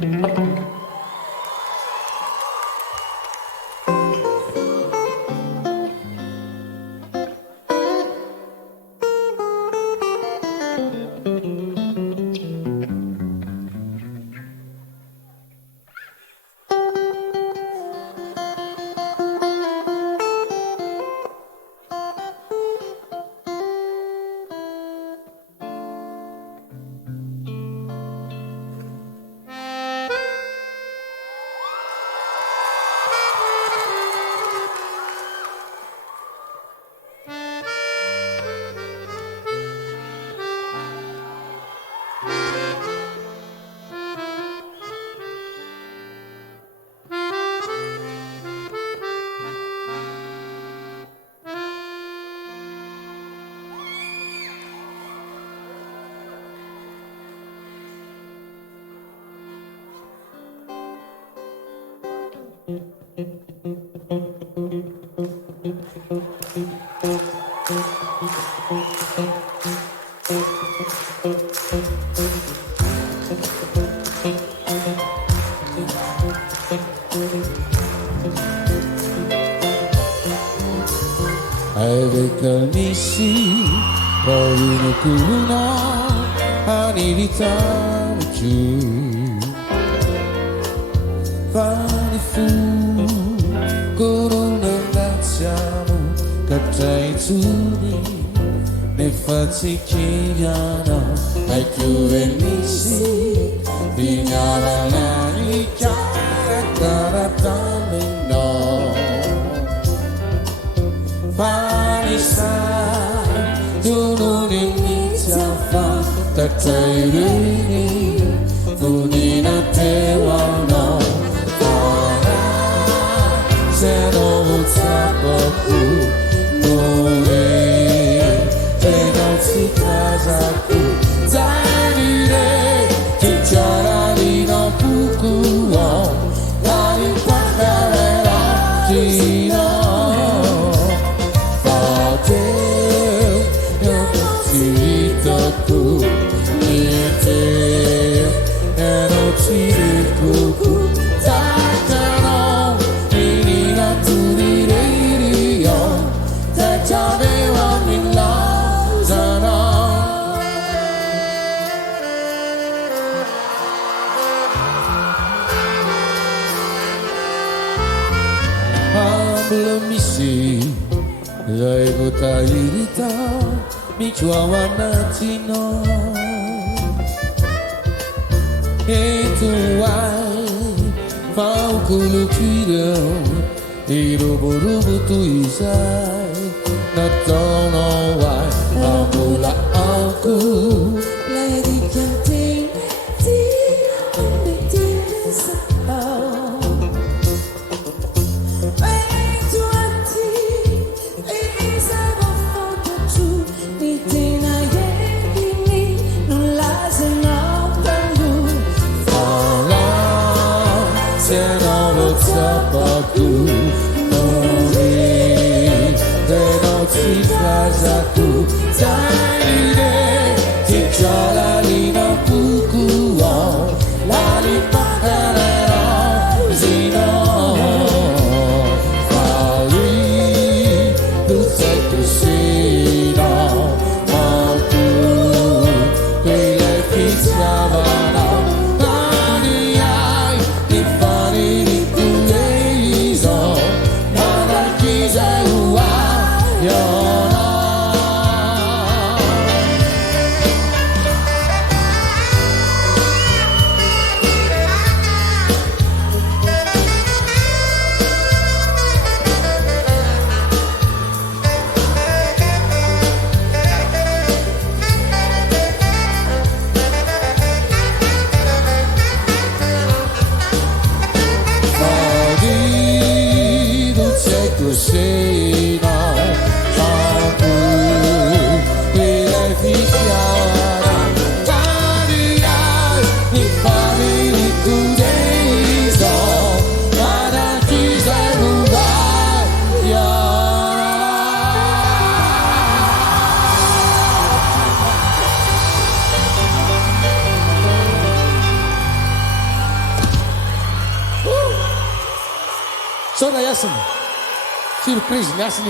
Avec kalmisi Paulino kuna Anilitan tu Fani fu Corona baciamo Katai tuni Ne fatichiano Ai più venisi Dignala nani Chiara caratame no Vanessa, tu non inizi a fare da te Funina te no Ora, se non sapo più Dove te non si casa più Zanire, ti c'era di no puku La rimpaccarella di no tu niente e non ci ricupo Tatano menina tu direi io Te c'avevo in lasano Ambulomisi Dai botairita Mi chiama natino E tu hai Fa un culo chiudo E rubo tu sai Natano vai Ambula alcu Lei di cantina Ti onde ti sa Se non lo sapo tu Morì Te non si casa tu Zaire Ti c'ho la lina puku La ripaccarella Zino Fali Tu sei crescino Ma tu Quelle fizzavano Così no Sonra yazsın. Sürpriz, nasıl?